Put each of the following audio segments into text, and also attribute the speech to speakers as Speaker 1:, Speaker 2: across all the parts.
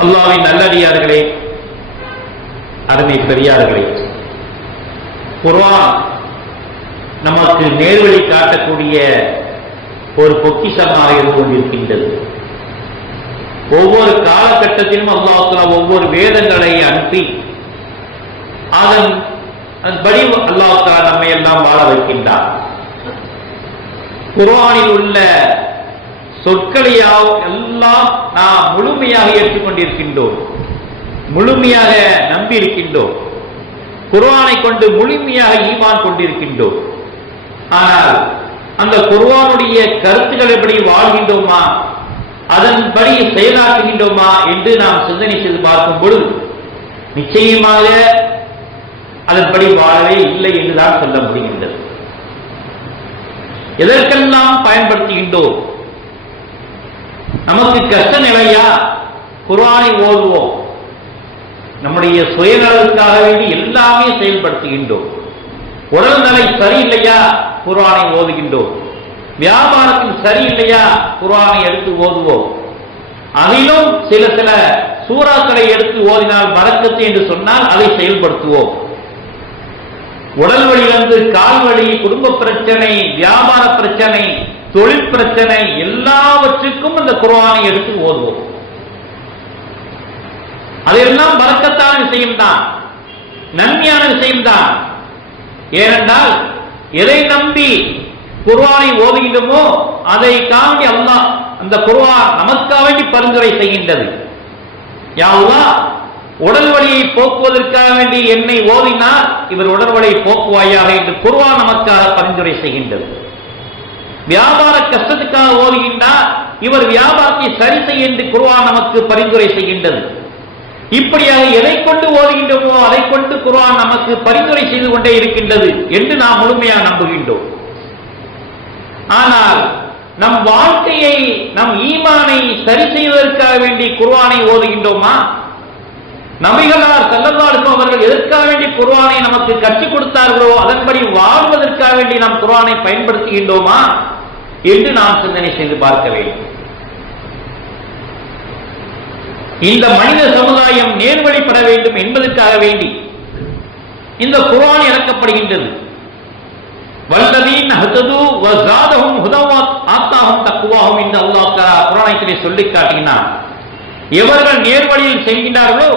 Speaker 1: அல்லாவின் நல்லடியார்களே அருமை பெரியார்களே குர்வான் நமக்கு நேர்வழி காட்டக்கூடிய ஒரு பொக்கிஷமாக இருந்து கொண்டிருக்கின்றது. ஒவ்வொரு காலகட்டத்திலும் அல்லாஹால ஒவ்வொரு வேதங்களை அனுப்பி அதன் அதன்படி அல்லாஹால நம்மை எல்லாம் வாழ வைக்கின்றார் குர்வானில் உள்ள சொற்களையாவோ எல்லாம் நாம் முழுமையாக ஏற்றுக்கொண்டிருக்கின்றோம். முழுமையாக நம்பி குர்வானை கொண்டு முழுமையாக ஈமான் கொண்டிருக்கின்றோம். ஆனால் அந்த குர்வானுடைய கருத்துக்கள் எப்படி வாழ்கின்றோமா? அதன்படி செயலாற்றுகின்றோமா என்று நாம் சிந்தனை செய்து பார்க்கும் பொழுது நிச்சயமாக அதன்படி வாழவே இல்லை என்றுதான் சொல்ல முடிகின்றது. எதற்கெல்லாம் பயன்படுத்துகின்றோம்? நமக்கு கஷ்ட நிலையா? குரானை ஓதுவோம். நம்முடைய சுயநலத்துக்காக வேண்டி எல்லாமே செயல்படுத்துகின்றோம். உடல்நிலை சரியில்லையா? குரானை ஓதுகின்றோம். வியாபாரத்தில் சரியில்லையா? குரானை எடுத்து ஓதுவோம். அதிலும் சில சில சூறாக்களை எடுத்து ஓதினால் மறக்கத்து என்று சொன்னால் அதை செயல்படுத்துவோம். உடல் வழியிலிருந்து கால் வலி குடும்ப பிரச்சனை வியாபார பிரச்சனை தொழில் பிரச்சனை எல்லாவற்றுக்கும் அந்த குர்ஆனை எடுத்து ஓதுவோம். அதெல்லாம் பறக்கத்தான விஷயம்தான். நன்மையான விஷயம்தான். ஏனென்றால் எதை நம்பி குர்வானை ஓதுகிறோமோ அதை காண்டி அல்லா அந்த குர்ஆன் நமக்காக வேண்டி பரிந்துரை செய்கின்றது. யாவா உடல் வலியை போக்குவதற்காக வேண்டி என்னை ஓதினார் இவர் உடல் வலியை போக்குவாயாக என்று குர்ஆன் நமக்காக பரிந்துரை செய்கின்றது. வியாபார கஷ்டத்துக்காக ஓதுகின்றார் இவர் வியாபாரத்தை சரி செய்ய என்று குருவான் நமக்கு பரிந்துரை செய்கின்றது. இப்படியாக எதை கொண்டு ஓதுகின்றோமோ அதை கொண்டு குருவான் நமக்கு பரிந்துரை செய்து கொண்டே இருக்கின்றது என்று நாம் முழுமையாக நம்புகின்றோம். ஆனால் நம் வாழ்க்கையை நம் ஈமானை சரி செய்வதற்காக வேண்டி குர்வானை ஓதுகின்றோமா நபிகளார் செல்லல்லாடும் அவர்கள் எதற்காக வேண்டி குர்வானை நமக்கு கற்றுக் கொடுத்தார்களோ அதன்படி வாழ்வதற்காக வேண்டி நாம் குர்வானை பயன்படுத்துகின்றோமா? என்று நாம் சிந்தனை செய்து பார்க்க வேண்டும். இந்த மனித சமுதாயம் நேர்வழிப்பட வேண்டும் என்பதற்காக வேண்டி இந்த குரான் இறக்கப்படுகின்றது. வல்லதீன் ஹதது வஸாதஹும் ஹுதவத் ஆத்தாஹும் தக்வாஹும் என்று அல்லாஹ் தஆலா சொல்லி காட்டினார். எவர்கள் நேர்வழியில் செல்கின்றார்களோ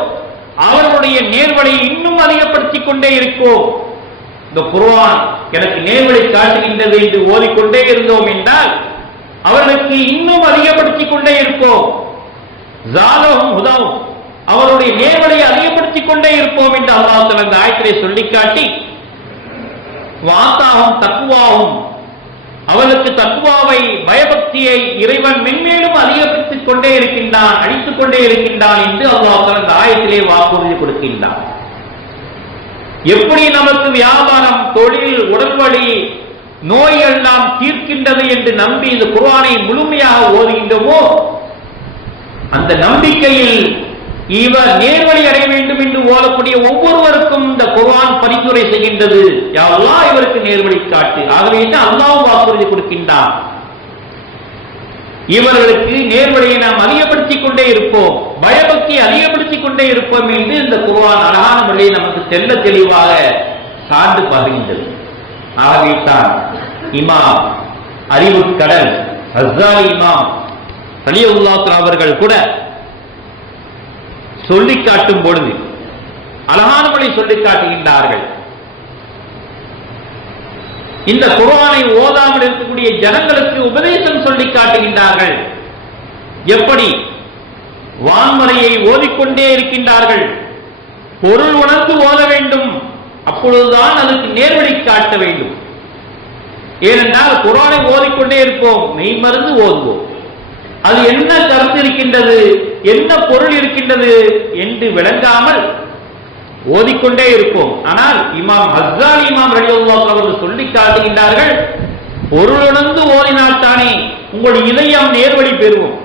Speaker 1: அவர்களுடைய நேர்வழியை இன்னும் அதிகப்படுத்திக் கொண்டே இருக்கோம் இந்த குருவான் எனக்கு நேர்வழி காட்டுகின்றது என்று ஓதிக்கொண்டே இருந்தோம் என்றால் அவர்களுக்கு இன்னும் அதிகப்படுத்திக் கொண்டே இருப்போம். ஜாதகம் உதவும் அவருடைய நேர்வழியை அதிகப்படுத்திக் கொண்டே இருப்போம் என்று அல்லாஹ் அந்த ஆயத்திலே சொல்லிக் காட்டி வாத்தாகும் தக்குவாகும் அவளுக்கு தக்குவாவை பயபக்தியை இறைவன் மென்மேலும் அதிகப்படுத்திக் கொண்டே இருக்கின்றான் அழித்துக் கொண்டே இருக்கின்றான் என்று அல்லாஹ் அந்த ஆயத்திலே வாக்குறுதி கொடுக்கின்றான். எப்படி நமக்கு வியாபாரம் தொழில் உடல்வழி நோய்கள் நாம் தீர்க்கின்றது என்று நம்பி இந்த குர்ஆனை முழுமையாக ஓதுகின்றோமோ அந்த நம்பிக்கையில் இவர் நேர்வழி அடைய வேண்டும் என்று ஓடக்கூடிய ஒவ்வொருவருக்கும் இந்த குர்ஆன் பரிந்துரை செய்கின்றது. யாவெல்லாம் இவருக்கு நேர்வழி காட்டு. ஆகவே அல்லாவும் வாக்குறுதி கொடுக்கின்றான். இவர்களுக்கு நேர்வழியை நாம் அதிகப்படுத்திக் கொண்டே இருப்போம். பயபக்தி அதிகப்படுத்திக் கொண்டே இருப்போம் என்று இந்த குருவான் அழகான முறையை நமக்கு செல்ல தெளிவாக சார்ந்து பாருகின்றது ஆகவேதான் இமாம் அறிவு கடல் ஹஸ்ஸாலி இமாம் சலியுல்லாஹ் அவர்கள் கூட சொல்லி காட்டும் பொழுது அழகான மொழி சொல்லி காட்டுகின்றார்கள். இந்த குரானை ஓதாமல் இருக்கக்கூடிய ஜனங்களுக்கு உபதேசம் சொல்லி காட்டுகின்றார்கள். எப்படி? வான்மலையை ஓதிக்கொண்டே இருக்கின்றார்கள். பொருள் உணர்ந்து ஓத வேண்டும். அப்பொழுதுதான் அதுக்கு நேர்வழி காட்ட வேண்டும். ஏனென்றால் குரானை ஓதிக்கொண்டே இருப்போம். மெய் மருந்து ஓதுவோம். அது என்ன கருத்து இருக்கின்றது? என்ன பொருள் இருக்கின்றது? என்று விளங்காமல் ஓதிக்கொண்டே இருக்கும். ஆனால் இமாம் ஹஸ்ஸாலி இமாம் ரலியுல்லாஹ் அவர்கள் சொல்லி காட்டுகின்றார்கள் பொருளுணர்ந்து ஓதினால் தானே உங்களுடைய இதயம் நேர்வழி பெறுவோம்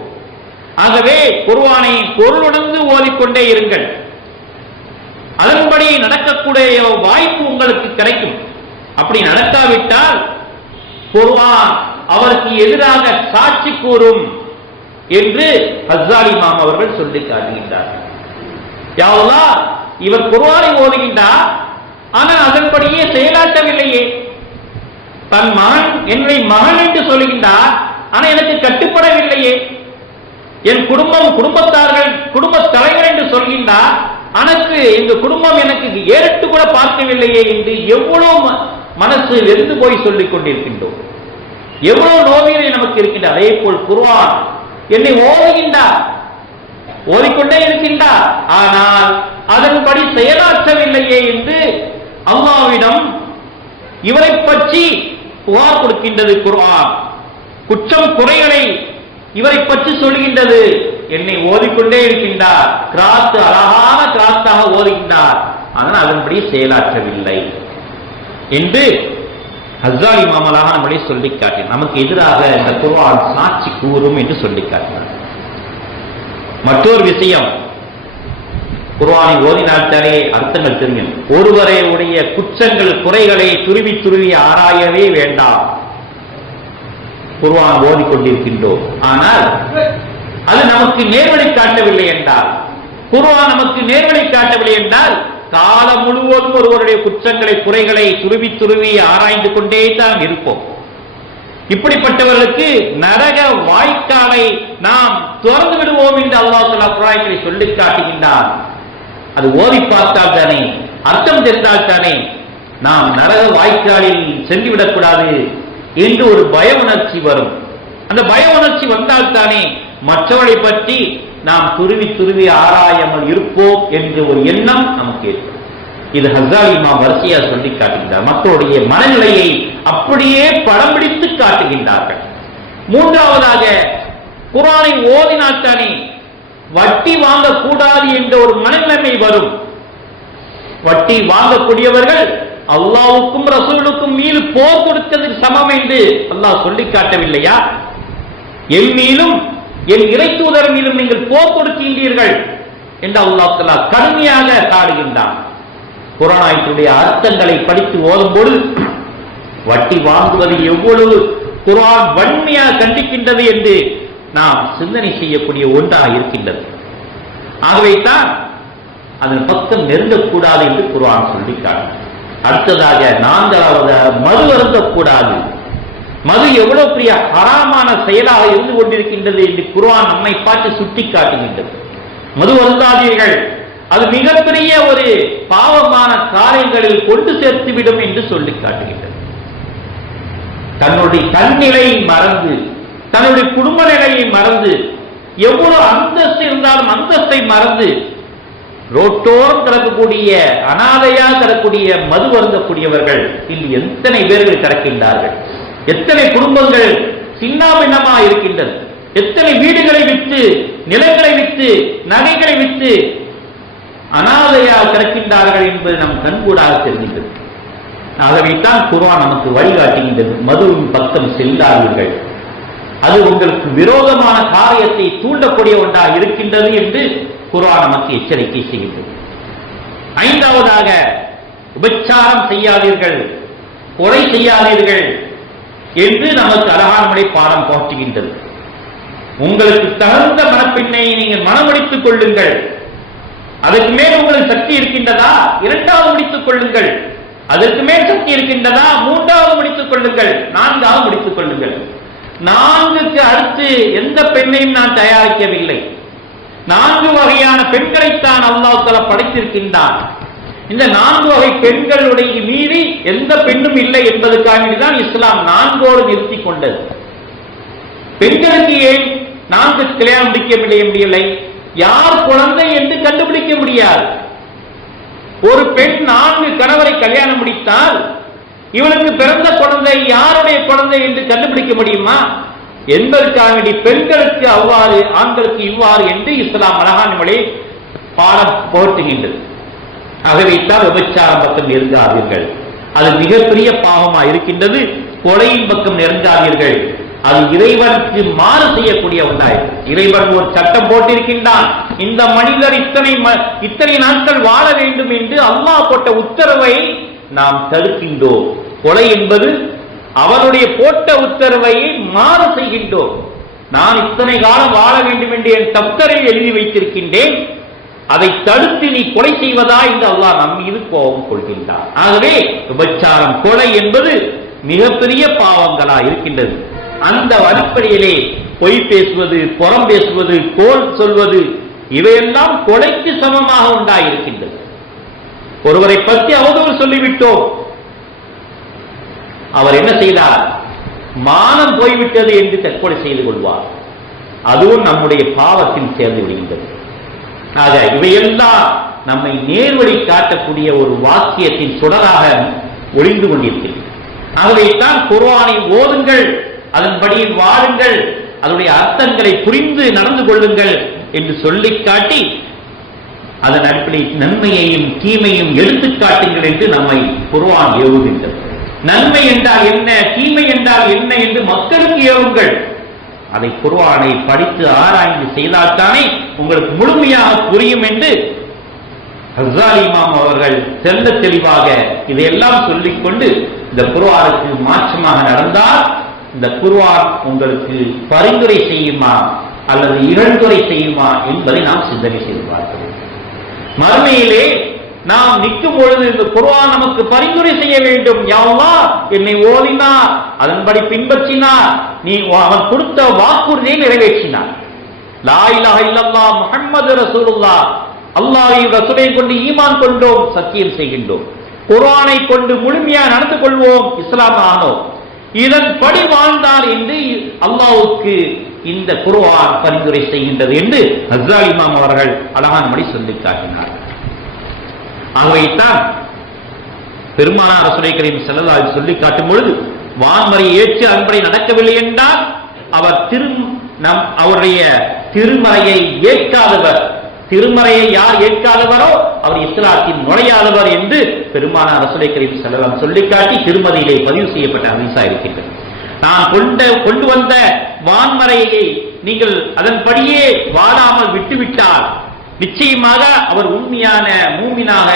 Speaker 1: ஆகவே குர்வானை பொருளுணர்ந்து ஓதிக்கொண்டே இருங்கள். அதன்படி நடக்கக்கூடிய வாய்ப்பு உங்களுக்கு கிடைக்கும். அப்படி நடக்காவிட்டால் குர்வான் அவருக்கு எதிராக சாட்சி கூறும் என்று ஹஸ்ஸாலி இமாம் அவர்கள் சொல்லி காட்டுகின்றார்கள். யாவெல்லாம் இவர் குருவானை ஓதுகின்றார். ஆனால் அதன்படியே செயலாற்றவில்லையே. தன் மகன் என்னை மகன் என்று சொல்கின்றார். ஆனால் எனக்கு கட்டுப்படவில்லையே. என் குடும்பம் குடும்பத்தார்கள் குடும்ப தலைவர் என்று சொல்கின்றார். எனக்கு இந்த குடும்பம் எனக்கு ஏறிட்டு கூட பார்க்கவில்லையே என்று எவ்வளவு ம- மனசு வெந்து போய் சொல்லிக் கொண்டிருக்கின்றோம். எவ்வளவு நோவினை நமக்கு இருக்கின்ற அதே போல் குருவான் என்னை ஓதுகின்றார். ஓதிக்கொண்டே இருக்கின்றார். ஆனால் அதன்படி செயலாற்றவில்லையே என்று அல்லாவிடம் இவரை பற்றி புகார் கொடுக்கின்றது குர்ஆன். குற்றம் குறைகளை இவரை பற்றி சொல்கின்றது. என்னை ஓதிக்கொண்டே இருக்கின்றார். கிராத்து அழகான கிராத்தாக ஓதுகின்றார். ஆனால் அதன்படி செயலாற்றவில்லை. என்று ஹஸ்ஸால் இமாமலாக நம்மளை சொல்லி காட்டினார் நமக்கு எதிராக இந்த குர்ஆன் சாட்சி கூறும் என்று சொல்லி காட்டினார் மற்றொரு விஷயம். குர்ஆனை ஓதினால்தானே அர்த்தங்கள் தெரியும். ஒருவரை உடைய குற்றங்கள் குறைகளை துருவி துருவி ஆராயவே வேண்டாம். குர்ஆன் ஓதிக்கொண்டிருக்கின்றோம். ஆனால் அது நமக்கு நேர்வழி காட்டவில்லை என்றால் குர்வான் நமக்கு நேர்வழி காட்டவில்லை என்றால் காலம் முழுவதும் ஒருவருடைய குற்றங்களை குறைகளை துருவி துருவி ஆராய்ந்து கொண்டே தான் இருப்போம். இப்படிப்பட்டவர்களுக்கு நரக வாய்க்காலை நாம் திறந்து விடுவோம் என்று அல்லாஹ் சொல்லி காட்டுகின்றான். அது ஓதி பார்த்தால் தானே அர்த்தம் தெரிந்தால் தானே நாம் நரக வாய்க்காலில் சென்று விடக்கூடாது என்று ஒரு பய உணர்ச்சி வரும். அந்த பய உணர்ச்சி வந்தால் தானே மற்றவரை பற்றி நாம் துருவி துருவி ஆராயாமல் இருப்போம் என்ற ஒரு எண்ணம் நமக்கு ஏற்படும். இது ஹசாலிமா வரிசையா சொல்லி காட்டுகின்றார். மக்களுடைய மனநிலையை அப்படியே படம் பிடித்து காட்டுகின்றார்கள். மூன்றாவதாக குரானை ஓதினால்தானே வட்டி வாங்கக்கூடாது என்ற ஒரு மனநிலைமை வரும். வட்டி வாங்கக்கூடியவர்கள் அல்லாவுக்கும் ரசூலுக்கும் மீது போர் கொடுத்ததுக்கு சமம் என்று அல்லாஹ் சொல்லி காட்டவில்லையா? என் மீதும் என் இறை தூதர் மீதும் நீங்கள் போர் கொடுக்கின்றீர்கள் என்று அல்லாஹ் கடுமையாக காடுகின்றான் குரானாயத்துடைய அர்த்தங்களை படித்து ஓதும்போது வட்டி வாங்குவது எவ்வளவு குரான் வன்மையாக கண்டிக்கின்றது என்று நாம் சிந்தனை செய்யக்கூடிய ஒன்றாக இருக்கின்றது. ஆகவே தான் அதன் பக்கம் நெருங்கக்கூடாது என்று குர்ஆன் சொல்லி அடுத்ததாக நான்காவது மது அருந்தக்கூடாது மது எவ்வளவு பெரிய ஹராமான செயலாக இருந்து கொண்டிருக்கின்றது என்று குருவான் நம்மை பார்த்து சுட்டி காட்டுகின்றது மது அருந்தாதீர்கள் அது மிகப்பெரிய ஒரு பாவமான காரியங்களில் கொண்டு சேர்த்துவிடும் என்று சொல்லி காட்டுகின்றது தன்னுடைய தன்னிலை மறந்து தன்னுடைய குடும்ப நிலையை மறந்து எவ்வளவு அந்தஸ்து இருந்தாலும் அந்தஸ்தை மறந்து ரோட்டோரம் கிடக்கக்கூடிய அனாதையா கிடக்கூடிய மது வருந்தக்கூடியவர்கள் இல் எத்தனை பேர்கள் கிடக்கின்றார்கள் எத்தனை குடும்பங்கள் சின்னாபின்னமா இருக்கின்றது? எத்தனை வீடுகளை விட்டு நிலங்களை விட்டு நகைகளை விட்டு அனாதையா கிடக்கின்றார்கள் என்பது நம் கண்கூடாக தெரிகின்றது ஆகவே தான் நமக்கு வழிகாட்டுகின்றது. மதுவின் பக்கம் செல்லாதீர்கள். அது உங்களுக்கு விரோதமான காரியத்தை தூண்டக்கூடிய ஒன்றாக இருக்கின்றது என்று குரான் நமக்கு எச்சரிக்கை செய்கின்றது. ஐந்தாவதாக உபச்சாரம் செய்யாதீர்கள் கொலை செய்யாதீர்கள் என்று நமக்கு அழகான முறை பாடம் போற்றுகின்றது உங்களுக்கு தகுந்த மனப்பின்மையை நீங்கள் மனமுடித்துக் கொள்ளுங்கள். அதற்கு மேல் உங்களுக்கு சக்தி இருக்கின்றதா? இரண்டாவது முடித்துக் கொள்ளுங்கள். அதற்கு மேல் சக்தி இருக்கின்றதா? மூன்றாவது முடித்துக் கொள்ளுங்கள். நான்காவது முடித்துக் கொள்ளுங்கள். நான்குக்கு அடுத்து எந்த பெண்ணையும் நான் தயாரிக்கவில்லை. நான்கு வகையான பெண்களைத்தான் அல்லாஹ் படைத்திருக்கின்றான். இந்த நான்கு வகை பெண்களுடைய மீறி எந்த பெண்ணும் இல்லை என்பதற்காக தான் இஸ்லாம் நான்கோடு நிறுத்திக் கொண்டது. பெண்களுக்கு ஏன் நான்கு கல்யாணம் முடிக்க முடியவில்லை யார் குழந்தை என்று கண்டுபிடிக்க முடியாது. ஒரு பெண் நான்கு கணவரை கல்யாணம் முடித்தால் இவளுக்கு பிறந்த குழந்தை யாருடைய குழந்தை என்று கண்டுபிடிக்க முடியுமா? என்பதற்காக வேண்டி பெண்களுக்கு அவ்வாறு ஆண்களுக்கு இவ்வாறு என்று இஸ்லாம் அழகானவளை பாடம் போர்த்துகின்றது ஆகவேத்தான் விபச்சாரம் பக்கம் நெருங்காதீர்கள். அது மிகப்பெரிய பாவமா இருக்கின்றது. கொலையின் பக்கம் நெருங்காதீர்கள். அது இறைவனுக்கு மாறு செய்யக்கூடிய ஒன்றாய். இறைவன் ஒரு சட்டம் போட்டிருக்கின்றான். இந்த மனிதர் இத்தனை ம- இத்தனை நாட்கள் வாழ வேண்டும் என்று அல்லாஹ் போட்ட உத்தரவை நாம் தடுக்கின்றோம். கொலை என்பது அவனுடைய போட்ட உத்தரவை மாற செய்கின்றோம். நான் இத்தனை காலம் வாழ வேண்டும் என்று என் தப்தரை எழுதி வைத்திருக்கின்றேன். அதை தடுத்து நீ கொலை செய்வதா என்று அல்லாஹ் நம் மீது கோபம் கொள்கின்றார் ஆகவே விபச்சாரம் கொலை என்பது மிகப்பெரிய பாவங்களா இருக்கின்றது. அந்த அடிப்படையிலே பொய் பேசுவது புறம் பேசுவது கோல் சொல்வது இவையெல்லாம் கொலைக்கு சமமாக உண்டாயிருக்கின்றது. ஒருவரை பற்றி அவதூறு சொல்லிவிட்டோம். அவர் என்ன செய்தார்? மானம் போய்விட்டது என்று தற்கொலை செய்து கொள்வார். அதுவும் நம்முடைய பாவத்தில் சேர்ந்து விடுகின்றது. ஆக இவையெல்லாம் நம்மை நேர்வழி காட்டக்கூடிய ஒரு வாக்கியத்தின் சுடராக ஒளிந்து கொண்டிருக்கிறது ஆகவேதான் குர்ஆனை ஓதுங்கள் அதன்படி வாழுங்கள் அதனுடைய அர்த்தங்களை புரிந்து நடந்து கொள்ளுங்கள் என்று சொல்லி காட்டி அதன் அடிப்படை நன்மையையும் தீமையும் எடுத்து காட்டுங்கள் என்று நம்மை குர்வான் ஏவுகின்றது நன்மை என்றால் என்ன தீமை என்றால் என்ன என்று மக்களுக்கு ஏவுங்கள். அதை குருவானை படித்து ஆராய்ந்து செய்தால்தானே உங்களுக்கு முழுமையாக புரியும் என்று இமாம் அவர்கள் செல்ல தெளிவாக இதையெல்லாம் சொல்லிக்கொண்டு இந்த குர்ஆனுக்கு மாற்றமாக நடந்தால் இந்த குர்ஆன் உங்களுக்கு பரிந்துரை செய்யுமா அல்லது இகழ்ந்துரை செய்யுமா என்பதை நாம் சிந்தனை செய்து பார்க்கிறோம் மறுமையிலே நாம் நிற்கும் பொழுது இந்த குர்ஆன் நமக்கு பரிந்துரை செய்ய வேண்டும். யாவா என்னை ஓதினார் அதன்படி பின்பற்றினார் நீ அவன் கொடுத்த வாக்குறுதியை நிறைவேற்றினார். லா இல்லல்லா இல்லல்லாஹ் முஹம்மது ரசூலுல்லாஹ். அல்லாஹ்வையும் ரசூலை கொண்டு ஈமான் கொண்டோம் சத்தியம் செய்கின்றோம். குரானை கொண்டு முழுமையாக நடந்து கொள்வோம் இஸ்லாம் ஆனோம். இதன்படி வாழ்ந்தார் என்று அல்லாவுக்கு இந்த குருவான் பரிந்துரை செய்கின்றது என்று ஹஸ்ஸால் இமாம் அவர்கள் அழகானபடி சொல்லி காட்டினார்கள் ஆகவேதான் பெருமானார் ரசூலை கரீம் ஸல்லல்லாஹு சொல்லி காட்டும் பொழுது வான்மறை ஏற்று அன்படி நடக்கவில்லை என்றால் அவர் திரு நம் அவருடைய திருமறையை ஏற்காதவர். திருமறையை யார் ஏற்காதவரோ அவர் இஸ்லாத்தின் நுழையாதவர் என்று பெருமானார் ரசூலை கரீம் ஸல்லல்லாஹு சொல்லிக்காட்டி திருமதியிலே பதிவு செய்யப்பட்ட ஹதீஸா இருக்கின்றது. நான் கொண்ட கொண்டு வந்த வான்மறையை நீங்கள் அதன்படியே வாழாமல் விட்டுவிட்டால் நிச்சயமாக அவர் உண்மையான மூமினாக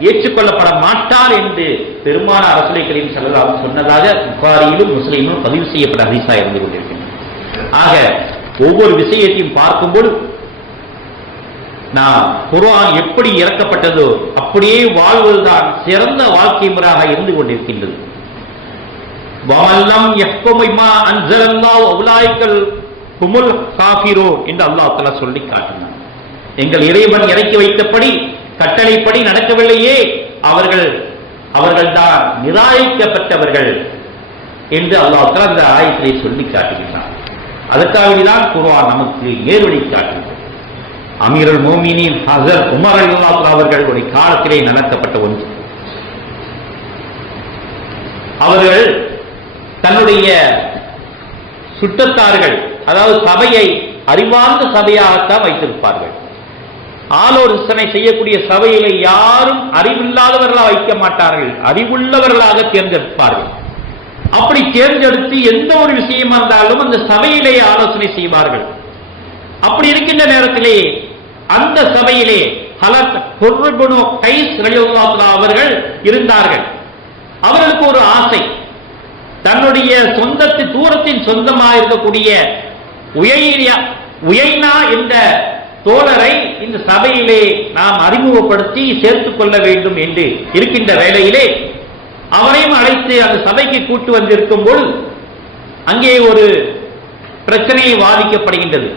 Speaker 1: ஏற்றுக்கொள்ளப்பட மாட்டார் என்று பெருமான ரசூலை கரீம் சொன்னதாக புகாரியிலும் முஸ்லீமிலும் பதிவு செய்யப்பட்ட ஹரிசா இருந்து கொண்டிருக்கின்றன ஆக ஒவ்வொரு விஷயத்தையும் பார்க்கும்போது நாம் குரான் எப்படி இறக்கப்பட்டதோ அப்படியே வாழ்வதுதான் சிறந்த வாழ்க்கை முறையாக இருந்து கொண்டிருக்கின்றது. வமல்லம் எப்பமைமா அஞ்சலந்தா உலாய்க்கல் குமுல் காபிரோ என்று அல்லாஹ் சொல்லி காட்டினார் எங்கள் இறைவன் இறக்கி வைத்தபடி கட்டளைப்படி நடக்கவில்லையே அவர்கள் அவர்கள்தான் நிராகரிக்கப்பட்டவர்கள் என்று அல்லாஹ் அந்த ஆயத்திலே சொல்லி காட்டுகின்றார் அதற்காகத்தான் குர்ஆன் நமக்கு நேர்வழி காட்டுகிறது. அமீரல் மோமினின் ஹசர் உமர் அல்லாஹ் அவர்களுடைய காலத்திலே நடத்தப்பட்ட ஒன்று. அவர்கள் தன்னுடைய சுற்றத்தார்கள் அதாவது சபையை அறிவார்ந்த சபையாகத்தான் வைத்திருப்பார்கள். ஆலோசனை செய்யக்கூடிய சபையிலே யாரும் அறிவில்லாதவர்களாக வைக்க மாட்டார்கள். அறிவுள்ளவர்களாக தேர்ந்தெடுப்பார்கள். அப்படி தேர்ந்தெடுத்து எந்த ஒரு விஷயமா இருந்தாலும் அந்த சபையிலே ஆலோசனை செய்வார்கள். அப்படி இருக்கின்ற நேரத்திலே அந்த சபையிலே ஹலத் பொர்புனு கைஸ் அவர்கள் இருந்தார்கள். அவர்களுக்கு ஒரு ஆசை. தன்னுடைய சொந்தத்து தூரத்தின் சொந்தமாக இருக்கக்கூடிய உயையா உயைனா என்ற தோழரை இந்த சபையிலே நாம் அறிமுகப்படுத்தி சேர்த்துக் கொள்ள வேண்டும் என்று இருக்கின்ற வேளையிலே அவரையும் அழைத்து அந்த சபைக்கு கூட்டு வந்திருக்கும் பொழுது அங்கே ஒரு பிரச்சனையை வாதிக்கப்படுகின்றது.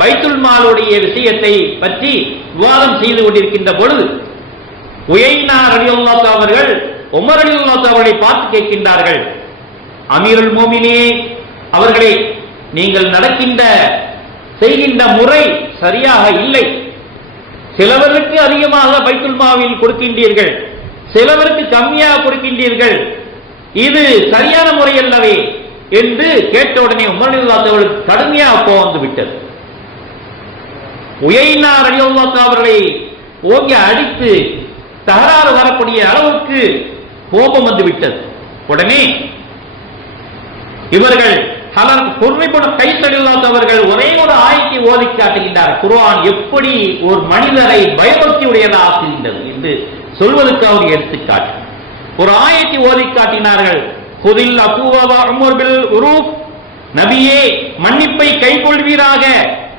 Speaker 1: பைத்துல் மாலுடைய விஷயத்தை பற்றி விவாதம் செய்து கொண்டிருக்கின்ற பொழுது உயைனா ரலியல்லாஹு அவர்கள் உமர் ரலியல்லாஹு அவர்களை பார்த்து கேட்கின்றார்கள். அமீருல் மோமினே அவர்களே நீங்கள் நடக்கின்ற செய்கின்ற முறை சரியாக இல்லை. சிலவருக்கு அதிகமாக பைத்துல் மாவில் கொடுக்கின்றீர்கள். சிலவருக்கு கம்மியாக கொடுக்கின்றீர்கள். இது சரியான முறை அல்லவே என்று கேட்ட உடனே உமர்நிலாத் கடுமையாக வந்து விட்டது. உயைனார் அலியுல்லாத் அவர்களை ஓங்கி அடித்து தகராறு வரக்கூடிய அளவுக்கு கோபம் வந்து விட்டது. உடனே இவர்கள் ஹலன் பொறுமைப்பட கைத்தடில்லாதவர்கள் ஒரே ஒரு ஆயத்தை ஓதி காட்டுகின்றார். குர்ஆன் எப்படி ஒரு மனிதரை பயபக்தியுடையதாக ஆக்குகின்றது என்று சொல்வதற்கு அவர் எடுத்துக்காட்டு. ஒரு ஆயத்தை ஓதி காட்டினார்கள். புதில் அபூவா உமர் உரூப். நபியே மன்னிப்பை கைக்கொள்வீராக.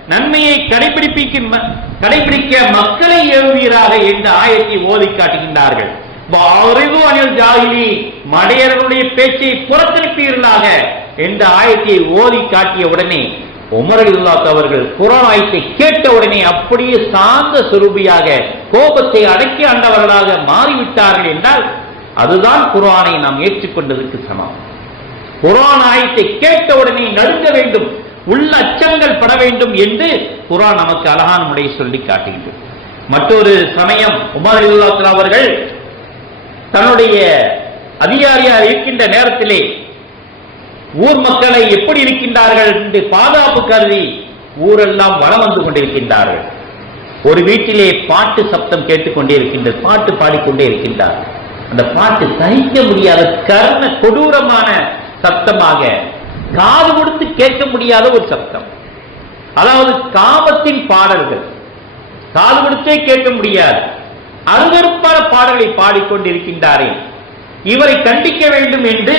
Speaker 1: நன்மையை கடைபிடிப்பிக்க கடைபிடிக்க மக்களை எழுவீராக என்று ஆயத்தை ஓதி காட்டுகின்றார்கள். வாரிது அனில் ஜாகிலி மடையர்களுடைய பேச்சை புறக்கணிப்பீர்களாக என்ற ஆயத்தை ஓதி காட்டிய உடனே உமரகுல்லாத் அவர்கள் குரான் ஆயத்தை கேட்ட உடனே அப்படியே சாந்த சுரூபியாக கோபத்தை அடக்கி ஆண்டவர்களாக மாறிவிட்டார்கள் என்றால் அதுதான் குரானை நாம் ஏற்றுக்கொண்டதற்கு சமம். குரான் ஆயத்தை கேட்ட உடனே நடுங்க வேண்டும் உள்ள அச்சங்கள் பட வேண்டும் என்று குரான் நமக்கு அழகான முறையை சொல்லி காட்டுகின்றது. மற்றொரு சமயம் உமர் இல்லாத் அவர்கள் தன்னுடைய அதிகாரியாக இருக்கின்ற நேரத்திலே ஊர் மக்களை எப்படி இருக்கின்றார்கள் என்று பாதுகாப்பு கருதி ஊரெல்லாம் வளம் வந்து கொண்டிருக்கின்றார்கள். ஒரு வீட்டிலே பாட்டு சப்தம் கேட்டுக்கொண்டே இருக்கின்றது பாட்டு பாடிக்கொண்டே இருக்கின்றார் அந்த பாட்டு சகிக்க முடியாத கர்ண கொடூரமான சப்தமாக காது கொடுத்து கேட்க முடியாத ஒரு சப்தம். அதாவது காமத்தின் பாடல்கள் காது கொடுத்தே கேட்க முடியாது. அருவருப்பான பாடலை பாடிக்கொண்டிருக்கின்றாரே. இவரை கண்டிக்க வேண்டும் என்று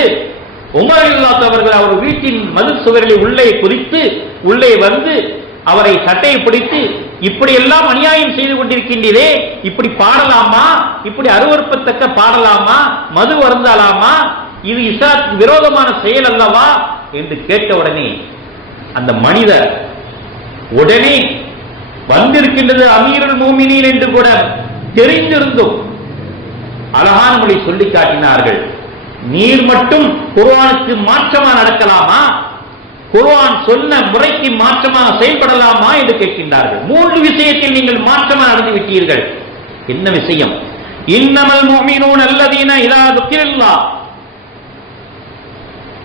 Speaker 1: உமர் இல்லாத் அவர்கள் அவர் வீட்டின் மதில் சுவர்களை உள்ளே குறித்து உள்ளே வந்து அவரை சட்டையை பிடித்து இப்படி எல்லாம் அநியாயம் செய்து கொண்டிருக்கின்றதே இப்படி பாடலாமா? இப்படி அருவருப்பத்தக்க பாடலாமா? மது வருந்தாலாமா இது இசாத் விரோதமான செயல் அல்லவா? என்று கேட்ட உடனே அந்த மனிதர் உடனே வந்திருக்கின்றது அமீரல் மூமினீன் என்று கூட தெரிந்திருந்தும் அழகான மொழி சொல்லி காட்டினார்கள். நீர் மட்டும் குர்வானுக்கு மாற்றமா நடக்கலாமா? குர்வான் சொன்ன முறைக்கு மாற்றமாக செயல்படலாமா என்று கேட்கின்றார்கள். மூன்று விஷயத்தில் நீங்கள் மாற்றமா நடந்து விட்டீர்கள். என்ன விஷயம்? இன்னமல் முஃமினூன் அல்லதீன இதா துக்கிரல்லாஹ்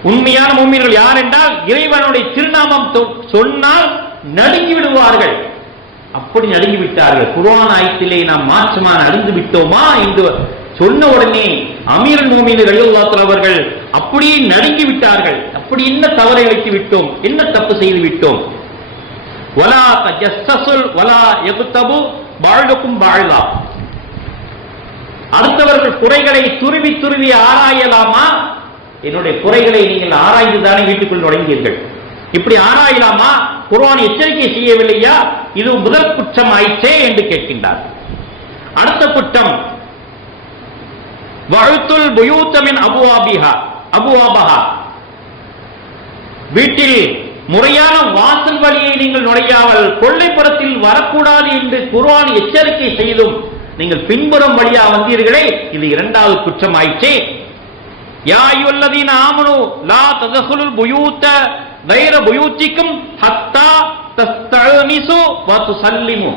Speaker 1: உண்மையான மூமின்கள் யார் என்றால் இறைவனுடைய திருநாமம் சொன்னால் நடுங்கி விடுவார்கள். அப்படி நடுங்கி விட்டார்கள் குரான் ஆயத்திலே நாம் மாற்றமான அழிந்து விட்டோமா என்று சொன்ன உடனே அமீர் மூமின் ரலியல்லாஹு அவர்கள் அப்படியே நடுங்கி விட்டார்கள் அப்படி என்ன தவறை இழைத்து விட்டோம்? என்ன தப்பு செய்து விட்டோம்? வலா தஜஸ்ஸசுல் வலா யகுத்தபு வாழ்வுக்கும் வாழலாம் அடுத்தவர்கள் குறைகளை துருவி துருவி ஆராயலாமா? என்னுடைய குறைகளை நீங்கள் ஆராய்ந்து தானே வீட்டுக்குள் நுழைந்தீர்கள். இப்படி ஆராயலாமா? குர்ஆன் எச்சரிக்கை செய்யவில்லையா? இது முதல் குற்றம் ஆயிற்றே என்று கேட்கின்றார். அடுத்த குற்றம் வழுத்துல் புயூத்தமின் அபுவாபிஹா அபுவாபஹா. வீட்டில் முறையான வாசல் வழியை நீங்கள் நுழையாமல் கொள்ளைப்புறத்தில் வரக்கூடாது என்று குர்வான் எச்சரிக்கை செய்தும் நீங்கள் பின்புறம் வழியா வந்தீர்களே இது இரண்டாவது குற்றம் ஆயிற்றே. யா அய்யுல்லதீன ஆமனு லா ததகுலுல் புயூத்த கைர புயூத்திக்கும் ஹத்தா தஸ்தஅனிசு வ துசல்லிமு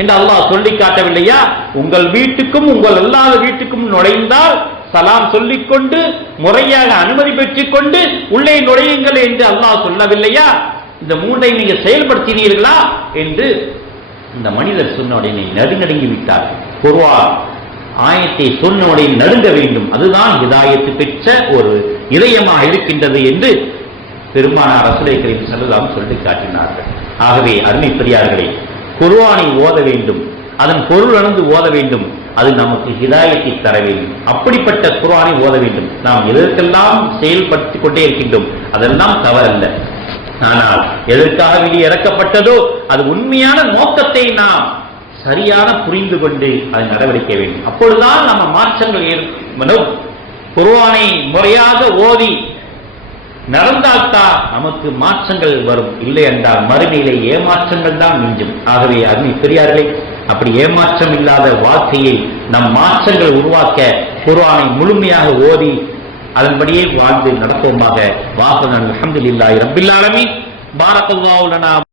Speaker 1: என்று அல்லாஹ் சொல்லி காட்டவில்லையா உங்கள் வீட்டுக்கும் உங்கள் அல்லாத வீட்டுக்கும் நுழைந்தால் சலாம் சொல்லிக்கொண்டு முறையாக அனுமதி பெற்றுக்கொண்டு உள்ளே நுழையுங்கள் என்று அல்லாஹ் சொல்லவில்லையா இந்த மூன்றை நீங்க செயல்படுத்தினீர்களா என்று இந்த மனிதர் சொன்ன உடனே நடுநடுங்கி விட்டார் பொருவா ஆயத்தை சொன்ன உடனே நடுங்க வேண்டும் அதுதான் இதாயத்து பெற்ற ஒரு இதயமாக இருக்கின்றது என்று பெருமானார் ரசுலை கரீம் ஸல்லல்லாஹு சொல்லி காட்டினார்கள். ஆகவே அருமை பெரியார்களே குருவானை ஓத வேண்டும் அதன் பொருள் அணுந்து ஓத வேண்டும் அது நமக்கு ஹிதாயத்தை தர வேண்டும். அப்படிப்பட்ட குர்ஆனை ஓத வேண்டும். நாம் எதற்கெல்லாம் செயல்படுத்திக் கொண்டே இருக்கின்றோம் அதெல்லாம் தவறல்ல. ஆனால் எதற்காக விதி இறக்கப்பட்டதோ அது உண்மையான நோக்கத்தை நாம் சரியான புரிந்து கொண்டு அதை நடவடிக்கை வேண்டும். அப்பொழுதுதான் நம்ம மாற்றங்கள் ஏற்படும். குருவானை முறையாக ஓதி நடந்தால்தான் நமக்கு மாற்றங்கள் வரும். இல்லை என்றால் மறுமையிலே ஏமாற்றங்கள் தான் மிஞ்சும். ஆகவே அருமை பெரியார்களே அப்படி ஏமாற்றம் இல்லாத வாழ்க்கையை நம் மாற்றங்கள் உருவாக்க குர்ஆனை முழுமையாக ஓதி அதன்படியே வாழ்ந்து நடத்துவோமாக வாசனன் அல்ஹம்துலில்லாஹி ரப்பில் ஆலமீன். பாரக்கல்லாஹு